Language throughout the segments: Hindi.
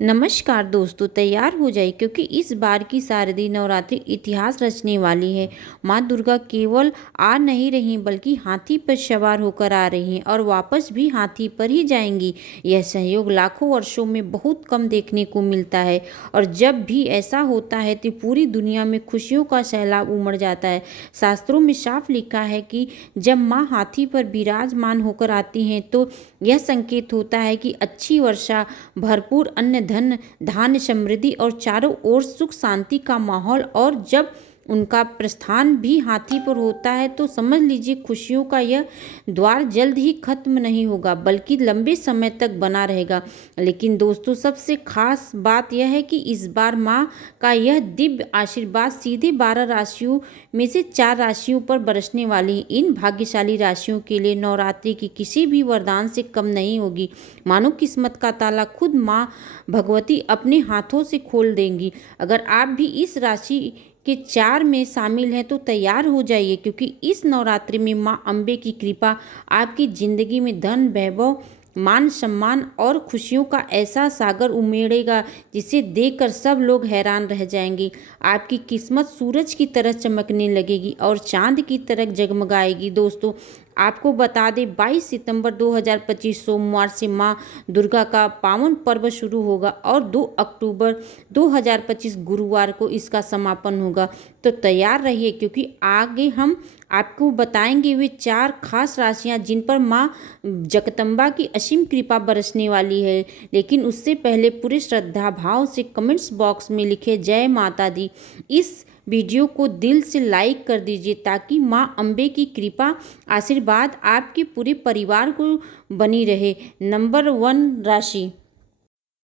नमस्कार दोस्तों, तैयार हो जाइए क्योंकि इस बार की शारदीय नवरात्रि इतिहास रचने वाली है। माँ दुर्गा केवल आ नहीं रही बल्कि हाथी पर सवार होकर आ रही हैं और वापस भी हाथी पर ही जाएंगी। यह संयोग लाखों वर्षों में बहुत कम देखने को मिलता है और जब भी ऐसा होता है तो पूरी दुनिया में खुशियों का सैलाब उमड़ जाता है। शास्त्रों में साफ लिखा है कि जब माँ हाथी पर विराजमान होकर आती हैं तो यह संकेत होता है कि अच्छी वर्षा, भरपूर अन्न धन धान्य समृद्धि और चारों ओर सुख शांति का माहौल। और जब उनका प्रस्थान भी हाथी पर होता है तो समझ लीजिए खुशियों का यह द्वार जल्द ही खत्म नहीं होगा बल्कि लंबे समय तक बना रहेगा। लेकिन दोस्तों, सबसे खास बात यह है कि इस बार माँ का यह दिव्य आशीर्वाद सीधे 12 राशियों में से 4 राशियों पर बरसने वाली है। इन भाग्यशाली राशियों के लिए नवरात्रि की किसी भी वरदान से कम नहीं होगी। मानो किस्मत का ताला खुद माँ भगवती अपने हाथों से खोल देंगी। अगर आप भी इस राशि के 4 में शामिल हैं तो तैयार हो जाइए क्योंकि इस नवरात्रि में माँ अम्बे की कृपा आपकी जिंदगी में धन, वैभव, मान सम्मान और खुशियों का ऐसा सागर उमेड़ेगा जिसे देखकर सब लोग हैरान रह जाएंगे। आपकी किस्मत सूरज की तरह चमकने लगेगी और चांद की तरह जगमगाएगी। दोस्तों, आपको बता दें 22 सितंबर 2025 सोमवार से माँ दुर्गा का पावन पर्व शुरू होगा और 2 अक्टूबर 2025 गुरुवार को इसका समापन होगा। तो तैयार रहिए क्योंकि आगे हम आपको बताएंगे वे 4 खास राशियां जिन पर माँ जगदम्बा की असीम कृपा बरसने वाली है। लेकिन उससे पहले पूरे श्रद्धा भाव से कमेंट्स बॉक्स में लिखे जय माता दी। इस वीडियो को दिल से लाइक कर दीजिए ताकि माँ अम्बे की कृपा आशीर्वाद आपके पूरे परिवार को बनी रहे। नंबर 1 राशि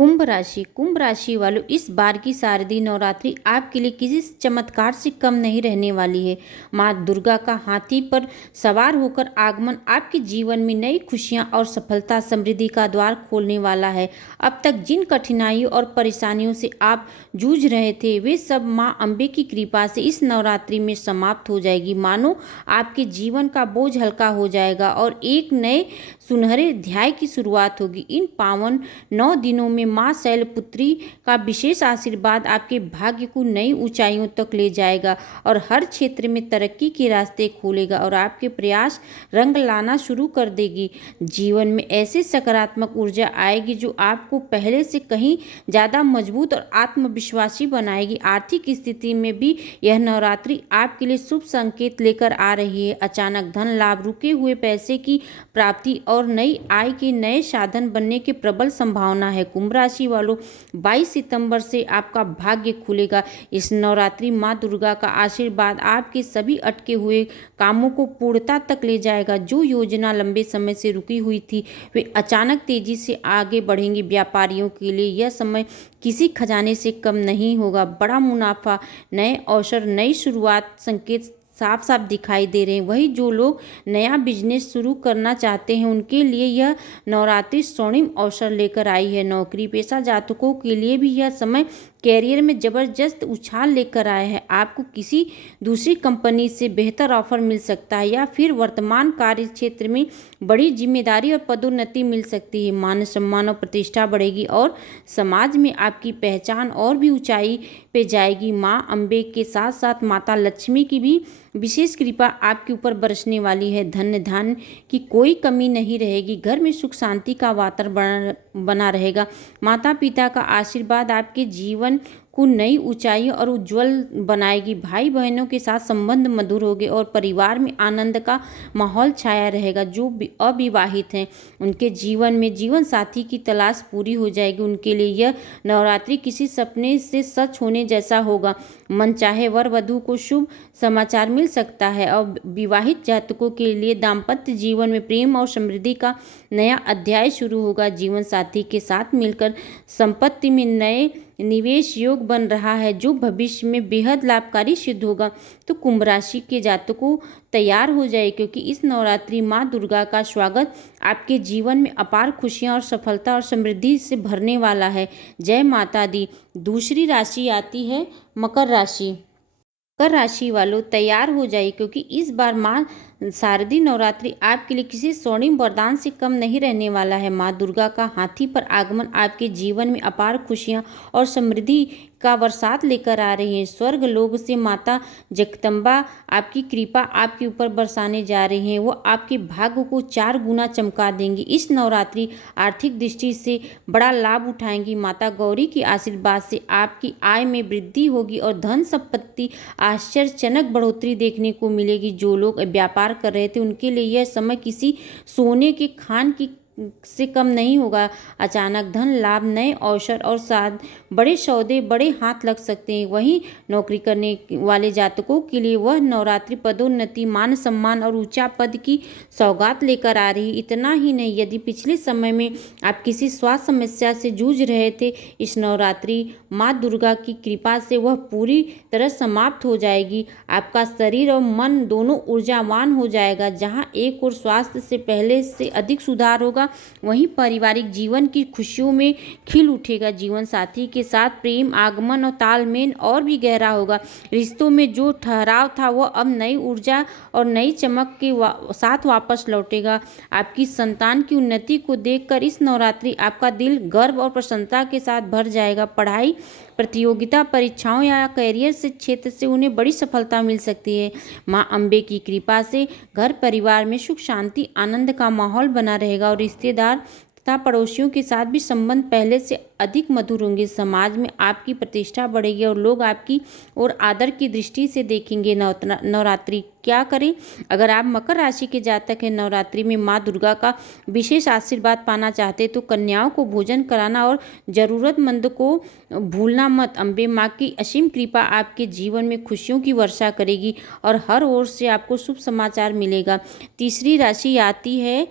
कुंभ राशि। कुंभ राशि वालों, इस बार की शारदीय नवरात्रि आपके लिए किसी चमत्कार से कम नहीं रहने वाली है। माँ दुर्गा का हाथी पर सवार होकर आगमन आपके जीवन में नई खुशियाँ और सफलता समृद्धि का द्वार खोलने वाला है। अब तक जिन कठिनाइयों और परेशानियों से आप जूझ रहे थे वे सब माँ अम्बे की कृपा से इस नवरात्रि में समाप्त हो जाएगी। मानो आपके जीवन का बोझ हल्का हो जाएगा और एक नए सुनहरे अध्याय की शुरुआत होगी। इन पावन 9 दिनों में माँ शैलपुत्री का विशेष आशीर्वाद आपके भाग्य को नई ऊंचाइयों तक ले जाएगा और हर क्षेत्र में तरक्की के रास्ते खोलेगा और आपके प्रयास रंग लाना शुरू कर देगी। जीवन में ऐसे सकारात्मक ऊर्जा आएगी जो आपको पहले से कहीं ज़्यादा मजबूत और आत्मविश्वासी बनाएगी। आर्थिक स्थिति में भी यह नवरात्रि आपके लिए शुभ संकेत लेकर आ रही है। अचानक धन लाभ, रुके हुए पैसे की प्राप्ति और नई आय के नए साधन बनने की प्रबल संभावना है। कुंभ राशि वालों, 22 सितंबर से आपका भाग्य खुलेगा। इस नवरात्रि माँ दुर्गा का आशीर्वाद आपके सभी अटके हुए कामों को पूर्णता तक ले जाएगा। जो योजना लंबे समय से रुकी हुई थी वे अचानक तेजी से आगे बढ़ेंगी। व्यापारियों के लिए यह समय किसी खजाने से कम नहीं होगा। बड़ा मुनाफा, नए अवसर, नई शुरुआत संकेत साफ साफ दिखाई दे रहे हैं। वही जो लोग नया बिजनेस शुरू करना चाहते हैं उनके लिए यह नवरात्रि स्वर्णिम अवसर लेकर आई है। नौकरी पेशा जातकों के लिए भी यह समय कैरियर में जबरदस्त उछाल लेकर आया है। आपको किसी दूसरी कंपनी से बेहतर ऑफर मिल सकता है या फिर वर्तमान कार्य क्षेत्र में बड़ी जिम्मेदारी और पदोन्नति मिल सकती है। मान सम्मान और प्रतिष्ठा बढ़ेगी और समाज में आपकी पहचान और भी ऊंचाई पे जाएगी। माँ अम्बे के साथ साथ माता लक्ष्मी की भी विशेष कृपा आपके ऊपर बरसने वाली है। धन्य धान्य की कोई कमी नहीं रहेगी। घर में सुख शांति का वातावरण बना रहेगा। माता पिता का आशीर्वाद आपके जीवन को नई ऊंचाई और उज्जवल बनाएगी। भाई बहनों के साथ संबंध मधुर होंगे और परिवार में आनंद का माहौल छाया रहेगा। जो अविवाहित हैं उनके जीवन में जीवन साथी की तलाश पूरी हो जाएगी। उनके लिए यह नवरात्रि किसी सपने से सच होने जैसा होगा। मनचाहे वर वधु को शुभ समाचार मिल सकता है और विवाहित जातकों के लिए दाम्पत्य जीवन में प्रेम और समृद्धि का नया अध्याय शुरू होगा। जीवन साथी के साथ मिलकर संपत्ति में नए निवेश योग बन रहा है जो भविष्य में बेहद लाभकारी सिद्ध होगा। तो कुंभ राशि के जातकों तैयार हो जाए क्योंकि इस नवरात्रि माँ दुर्गा का स्वागत आपके जीवन में अपार खुशियाँ और सफलता और समृद्धि से भरने वाला है। जय माता दी। दूसरी राशि आती है मकर राशि। मकर राशि वालों, तैयार हो जाइए क्योंकि इस बार माँ शारदीय नवरात्रि आपके लिए किसी स्वर्णिम वरदान से कम नहीं रहने वाला है। माँ दुर्गा का हाथी पर आगमन आपके जीवन में अपार खुशियाँ और समृद्धि का बरसात लेकर आ रही है। स्वर्ग लोक से माता जगदम्बा आपकी कृपा आपके ऊपर बरसाने जा रही हैं। वो आपके भाग्य को 4 गुना चमका देंगी। इस नवरात्रि आर्थिक दृष्टि से बड़ा लाभ उठाएंगी। माता गौरी के आशीर्वाद से आपकी आय में वृद्धि होगी और धन संपत्ति आश्चर्यजनक बढ़ोतरी देखने को मिलेगी। जो लोग व्यापार कर रहे थे उनके लिए यह समय किसी सोने के खान की से कम नहीं होगा। अचानक धन लाभ, नए अवसर और साथ बड़े सौदे बड़े हाथ लग सकते हैं। वहीं नौकरी करने वाले जातकों के लिए वह नवरात्रि पदोन्नति, मान सम्मान और ऊंचा पद की सौगात लेकर आ रही। इतना ही नहीं, यदि पिछले समय में आप किसी स्वास्थ्य समस्या से जूझ रहे थे, इस नवरात्रि माँ दुर्गा की कृपा से वह पूरी तरह समाप्त हो जाएगी। आपका शरीर और मन दोनों ऊर्जावान हो जाएगा। जहाँ एक और स्वास्थ्य से पहले से अधिक सुधार होगा, वहीं पारिवारिक जीवन की खुशियों में खिल उठेगा। जीवन साथी के साथ प्रेम, आगमन और तालमेल और भी गहरा होगा। रिश्तों में जो ठहराव था वह अब नई ऊर्जा और नई चमक के साथ वापस लौटेगा। आपकी संतान की उन्नति को देखकर इस नवरात्रि आपका दिल गर्व और प्रसन्नता के साथ भर जाएगा। पढ़ाई, प्रतियोगिता परीक्षाओं या करियर से क्षेत्र से उन्हें बड़ी सफलता मिल सकती है। माँ अम्बे की कृपा से घर परिवार में सुख शांति आनंद का माहौल बना रहेगा और रिश्तेदार तथा पड़ोसियों के साथ भी संबंध पहले से अधिक मधुर होंगे। समाज में आपकी प्रतिष्ठा बढ़ेगी और लोग आपकी और आदर की दृष्टि से देखेंगे। नवरात्रि क्या करें? अगर आप मकर राशि के जातक हैं, नवरात्रि में माँ दुर्गा का विशेष आशीर्वाद पाना चाहते तो कन्याओं को भोजन कराना और जरूरतमंद को भूलना मत। अम्बे माँ की असीम कृपा आपके जीवन में खुशियों की वर्षा करेगी और हर ओर से आपको शुभ समाचार मिलेगा। तीसरी राशि आती है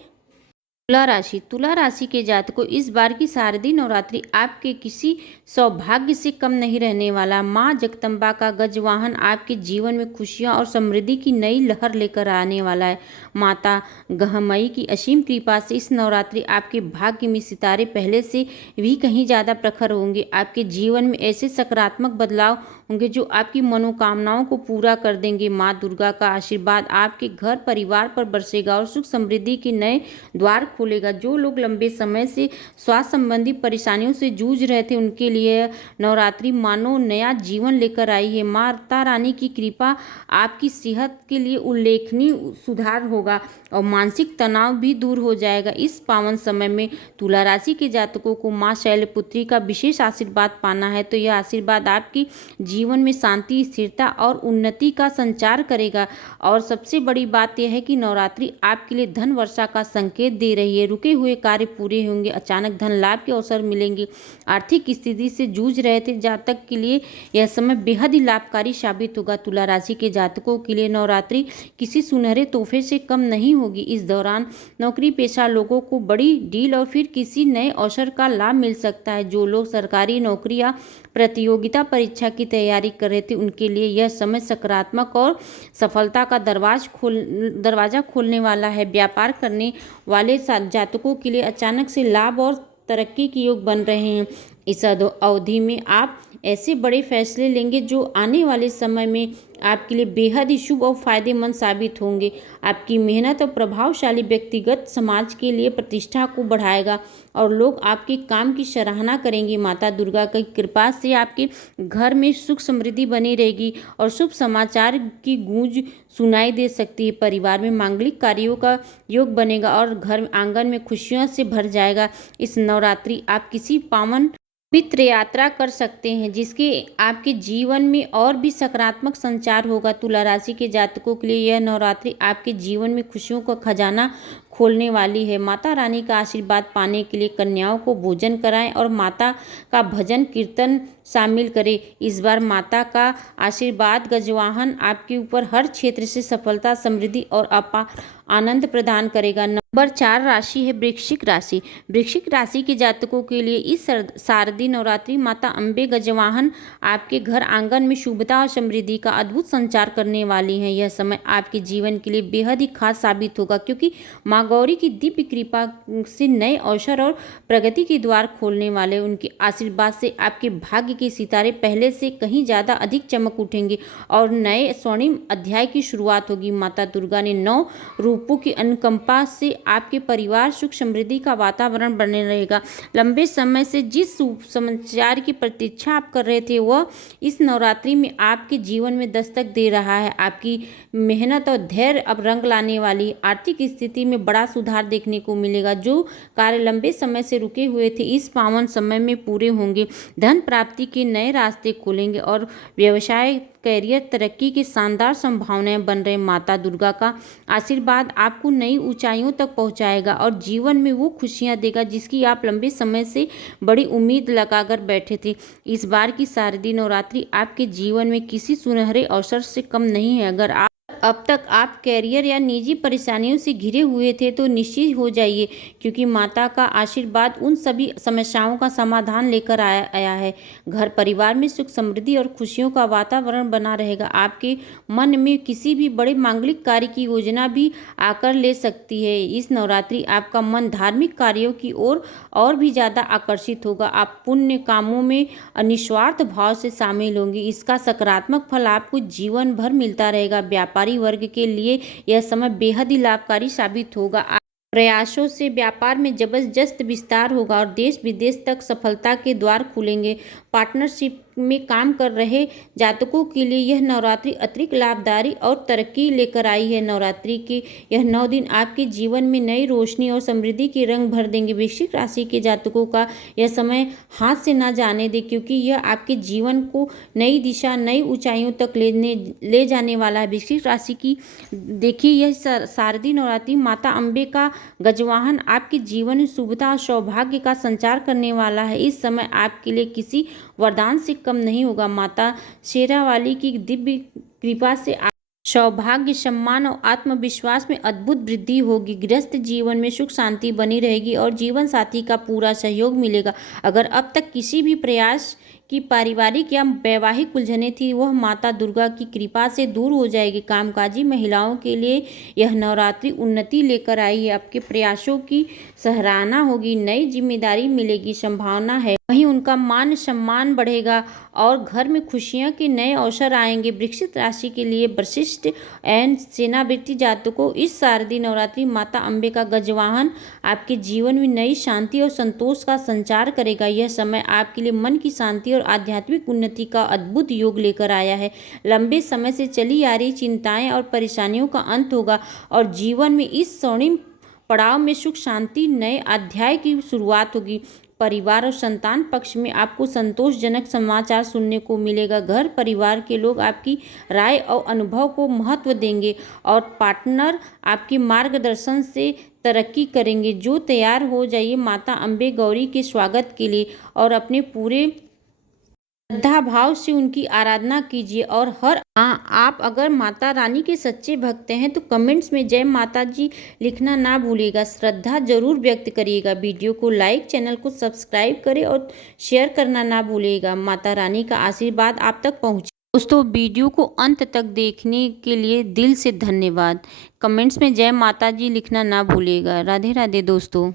तुला राशि। तुला राशि के जातकों, इस बार की शारदीय नवरात्रि आपके किसी सौभाग्य से कम नहीं रहने वाला। माँ जगदम्बा का गजवाहन आपके जीवन में खुशियाँ और समृद्धि की नई लहर लेकर आने वाला है। माता गहमई की असीम कृपा से इस नवरात्रि आपके भाग्य में सितारे पहले से भी कहीं ज़्यादा प्रखर होंगे। आपके जीवन में ऐसे सकारात्मक बदलाव होंगे जो आपकी मनोकामनाओं को पूरा कर देंगे। माँ दुर्गा का आशीर्वाद आपके घर परिवार पर बरसेगा और सुख समृद्धि के नए द्वार खोलेगा। जो लोग लंबे समय से स्वास्थ्य संबंधी परेशानियों से जूझ रहे थे उनके लिए नवरात्रि मानो नया जीवन लेकर आई है। माता रानी की कृपा आपकी सेहत के लिए उल्लेखनीय सुधार होगा और मानसिक तनाव भी दूर हो जाएगा। इस पावन समय में तुला राशि के जातकों को माँ शैलपुत्री का विशेष आशीर्वाद पाना है तो यह आशीर्वाद आपकी जीवन में शांति, स्थिरता और उन्नति का संचार करेगा। और सबसे बड़ी बात यह है कि नवरात्रि आपके लिए धन वर्षा का संकेत दे रही है। रुके हुए कार्य पूरे होंगे, अचानक धन लाभ के अवसर मिलेंगे। आर्थिक स्थिति से जूझ रहे थे जातक के लिए यह समय बेहद ही लाभकारी साबित होगा। तुला राशि के जातकों के लिए नवरात्रि किसी सुनहरे तोहफे से कम नहीं होगी। इस दौरान नौकरी पेशा लोगों को बड़ी डील और फिर किसी नए अवसर का लाभ मिल सकता है। जो लोग सरकारी नौकरी या प्रतियोगिता परीक्षा की तैयारी कर रहे थे उनके लिए यह समय सकारात्मक और सफलता का दरवाजा खोलने वाला है। व्यापार करने वाले जातकों के लिए अचानक से लाभ और तरक्की के योग बन रहे हैं। इस अवधि में आप ऐसे बड़े फैसले लेंगे जो आने वाले समय में आपके लिए बेहद ही शुभ और फायदेमंद साबित होंगे। आपकी मेहनत और प्रभावशाली व्यक्तिगत समाज के लिए प्रतिष्ठा को बढ़ाएगा और लोग आपके काम की सराहना करेंगे। माता दुर्गा की कृपा से आपके घर में सुख समृद्धि बनी रहेगी और शुभ समाचार की गूंज सुनाई दे सकती है। परिवार में मांगलिक कार्यों का योग बनेगा और घर आंगन में खुशियों से भर जाएगा। इस नवरात्रि आप किसी पावन पवित्र यात्रा कर सकते हैं जिसके आपके जीवन में और भी सकारात्मक संचार होगा। तुला राशि के जातकों के लिए यह नवरात्रि आपके जीवन में खुशियों का खजाना खोलने वाली है। माता रानी का आशीर्वाद पाने के लिए कन्याओं को भोजन कराएं और माता का भजन कीर्तन शामिल करें। इस बार माता का आशीर्वाद गजवाहन आपके ऊपर हर क्षेत्र से सफलता, समृद्धि और अपार आनंद प्रदान करेगा। नंबर 4 राशि है वृश्चिक राशि। वृश्चिक राशि के जातकों के लिए इस शारदीय नवरात्रि माता अम्बे गजवाहन आपके घर आंगन में शुभता और समृद्धि का अद्भुत संचार करने वाली हैं। यह समय आपके जीवन के लिए बेहद ही खास साबित होगा क्योंकि माँ माँ गौरी की दिव्य कृपा से नए अवसर और प्रगति के द्वार खोलने वाले। उनके आशीर्वाद से आपके भाग्य के सितारे पहले से कहीं ज़्यादा अधिक चमक उठेंगे और नए स्वर्णिम अध्याय की शुरुआत होगी। माता दुर्गा ने 9 रूपों की अनुकंपा से आपके परिवार सुख समृद्धि का वातावरण बने रहेगा। लंबे समय से जिस शुभ समाचार की प्रतीक्षा आप कर रहे थे वह इस नवरात्रि में आपके जीवन में दस्तक दे रहा है। आपकी मेहनत और धैर्य अब रंग लाने वाली। आर्थिक स्थिति में बड़ा सुधार देखने को मिलेगा। जो कार्य लंबे समय से रुके हुए थे इस पावन समय में पूरे होंगे। धन प्राप्ति के नए रास्ते खुलेंगे और व्यवसाय करियर तरक्की की शानदार संभावनाएं बन रहे। माता दुर्गा का आशीर्वाद आपको नई ऊंचाइयों तक पहुंचाएगा और जीवन में वो खुशियां देगा जिसकी आप लंबे समय से बड़ी उम्मीद लगाकर बैठे थे। इस बार की शारदीय नवरात्रि आपके जीवन में किसी सुनहरे अवसर से कम नहीं है। अगर आप अब तक आप कैरियर या निजी परेशानियों से घिरे हुए थे तो निश्चित हो जाइए, क्योंकि माता का आशीर्वाद उन सभी समस्याओं का समाधान लेकर आया है। घर परिवार में सुख समृद्धि और खुशियों का वातावरण बना रहेगा। आपके मन में किसी भी बड़े मांगलिक कार्य की योजना भी आकर ले सकती है। इस नवरात्रि आपका मन धार्मिक कार्यों की ओर और भी ज़्यादा आकर्षित होगा। आप पुण्य कामों में निस्वार्थ भाव से शामिल होंगे। इसका सकारात्मक फल आपको जीवन भर मिलता रहेगा। व्यापारी वर्ग के लिए यह समय बेहद ही लाभकारी साबित होगा। प्रयासों से व्यापार में जबरदस्त विस्तार होगा और देश विदेश तक सफलता के द्वार खुलेंगे। पार्टनरशिप में काम कर रहे जातकों के लिए यह नवरात्रि अतिरिक्त लाभदारी और तरक्की लेकर आई है। नवरात्रि के यह 9 दिन आपके जीवन में नई रोशनी और समृद्धि के रंग भर देंगे। वृश्चिक राशि के जातकों का यह समय हाथ से ना जाने दे, क्योंकि यह आपके जीवन को नई दिशा नई ऊंचाइयों तक ले जाने वाला है। वृश्चिक राशि की देखिए यह शारदीय नवरात्रि माता अम्बे का गजवाहन आपके जीवन में शुभता और सौभाग्य का संचार करने वाला है। इस समय आपके लिए किसी वरदान से कम नहीं होगा। माता शेरावाली की दिव्य कृपा से सौभाग्य, सम्मान और आत्मविश्वास में अद्भुत वृद्धि होगी। गृहस्थ जीवन में सुख शांति बनी रहेगी और जीवन साथी का पूरा सहयोग मिलेगा। अगर अब तक किसी भी प्रयास की पारिवारिक या वैवाहिक उलझने थी वह माता दुर्गा की कृपा से दूर हो जाएगी। कामकाजी महिलाओं के लिए यह नवरात्रि उन्नति लेकर आई है। आपके प्रयासों की सराहना होगी, नई जिम्मेदारी मिलेगी, संभावना है। वहीं उनका मान सम्मान बढ़ेगा और घर में खुशियां के नए अवसर आएंगे। वृश्चिक राशि के लिए वरिष्ठ एवं सेनावृत्ति जातकों इस शारदीय नवरात्रि माता अम्बे का गजवाहन आपके जीवन में नई शांति और संतोष का संचार करेगा। यह समय आपके लिए मन की शांति और आध्यात्मिक उन्नति का अद्भुत योग लेकर आया है। लंबे समय से चली आ रही चिंताएं और परेशानियों का अंत होगा और जीवन में इस स्वर्णिम पड़ाव में सुख शांति नए अध्याय की शुरुआत होगी। परिवार और संतान पक्ष में आपको संतोषजनक समाचार सुनने को मिलेगा। घर परिवार के लोग आपकी राय और अनुभव को महत्व देंगे और पार्टनर आपके मार्गदर्शन से तरक्की करेंगे। जो तैयार हो जाइए माता अम्बे गौरी के स्वागत के लिए और अपने पूरे श्रद्धा भाव से उनकी आराधना कीजिए। और आप अगर माता रानी के सच्चे भक्त हैं तो कमेंट्स में जय माता जी लिखना ना भूलिएगा। श्रद्धा जरूर व्यक्त करिएगा। वीडियो को लाइक, चैनल को सब्सक्राइब करें और शेयर करना ना भूलिएगा। माता रानी का आशीर्वाद आप तक पहुँचे। दोस्तों वीडियो को अंत तक देखने के लिए दिल से धन्यवाद। कमेंट्स में जय माता जी लिखना ना भूलिएगा। राधे राधे दोस्तों।